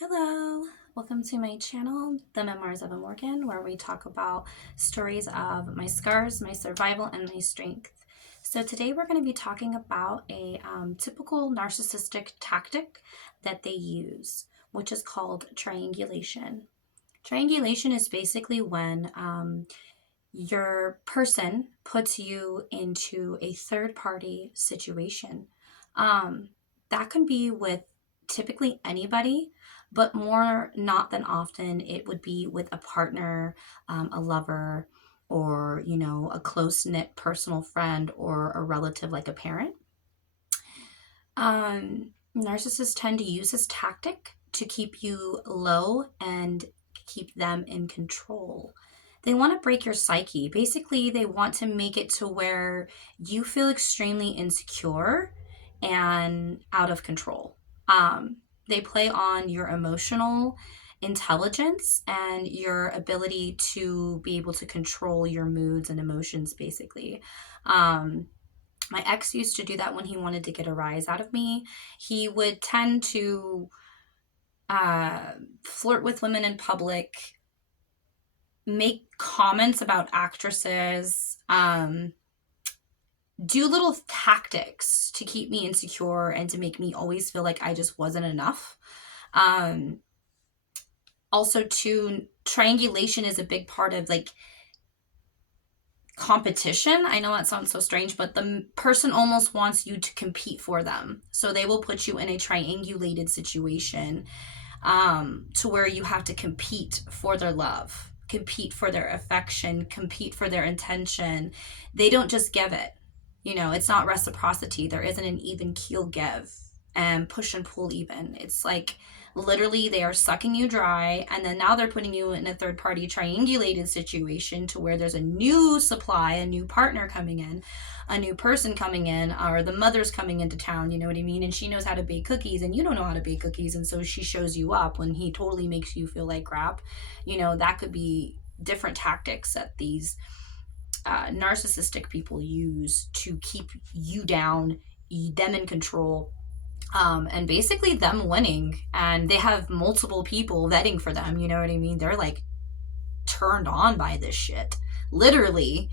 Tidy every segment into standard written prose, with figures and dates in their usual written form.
Hello, welcome to my channel, The Memoirs of a Morgan, where we talk about stories of my scars, my survival, and my strength. So today we're going to be talking about a typical narcissistic tactic that they use, which is called triangulation. Triangulation is basically when your person puts you into a third party situation. Um, that can be with typically anybody, but more not than often, it would be with a partner, a lover, or, a close knit personal friend or a relative like a parent. Narcissists tend to use this tactic to keep you low and keep them in control. They want to break your psyche. Basically, they want to make it to where you feel extremely insecure and out of control. They play on your emotional intelligence and your ability to be able to control your moods and emotions, basically. My ex used to do that when he wanted to get a rise out of me. He would tend to flirt with women in public, make comments about actresses, do little tactics to keep me insecure and to make me always feel like I just wasn't enough. Also, too, triangulation is a big part of like competition. I know that sounds so strange, but the person almost wants you to compete for them. So they will put you in a triangulated situation to where you have to compete for their love, compete for their affection, compete for their intention. They don't just give it. It's not reciprocity. There isn't an even keel give and push and pull even. It's like literally they are sucking you dry, and then now they're putting you in a third party triangulated situation to where there's a new supply, a new partner coming in, a new person coming in, or the mother's coming into town, you know what I mean? And she knows how to bake cookies and you don't know how to bake cookies, and so she shows you up when he totally makes you feel like crap. That could be different tactics that these narcissistic people use to keep you down, them in control, and basically them winning. And they have multiple people vetting for them, you know what I mean? They're like turned on by this shit. Literally.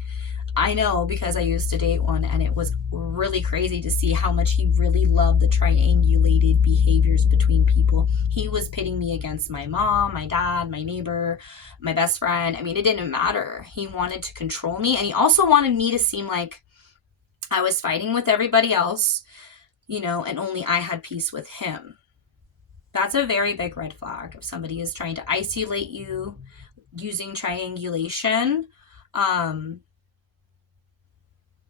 I know, because I used to date one, and it was really crazy to see how much he really loved the triangulated behaviors between people. He was pitting me against my mom, my dad, my neighbor, my best friend. I mean, it didn't matter. He wanted to control me, and he also wanted me to seem like I was fighting with everybody else, and only I had peace with him. That's a very big red flag. If somebody is trying to isolate you using triangulation,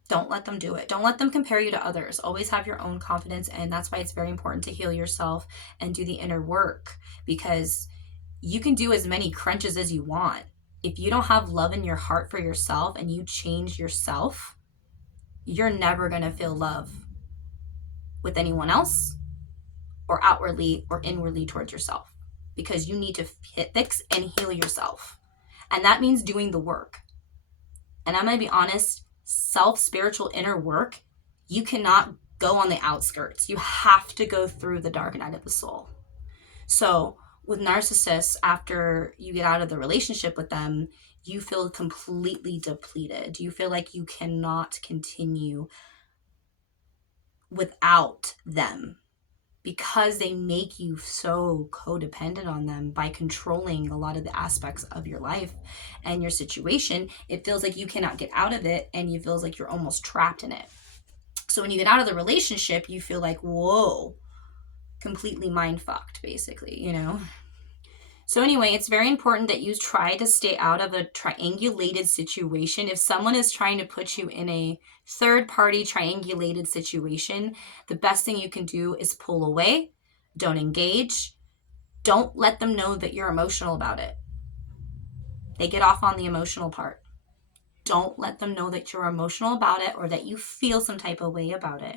don't let them do it. Don't let them compare you to others. Always have your own confidence. And that's why it's very important to heal yourself and do the inner work, because you can do as many crunches as you want. If you don't have love in your heart for yourself and you change yourself, you're never going to feel love with anyone else or outwardly or inwardly towards yourself, because you need to fix and heal yourself. And that means doing the work. And I'm going to be honest, spiritual inner work, you cannot go on the outskirts. You have to go through the dark night of the soul. So with narcissists, after you get out of the relationship with them, you feel completely depleted. You feel like you cannot continue without them, because they make you so codependent on them by controlling a lot of the aspects of your life and your situation. It feels like you cannot get out of it, and it feels like you're almost trapped in it. So when you get out of the relationship, you feel like, whoa, completely mind fucked, basically. So anyway, it's very important that you try to stay out of a triangulated situation. If someone is trying to put you in a third-party triangulated situation, the best thing you can do is pull away. Don't engage. Don't let them know that you're emotional about it. They get off on the emotional part. Don't let them know that you're emotional about it or that you feel some type of way about it.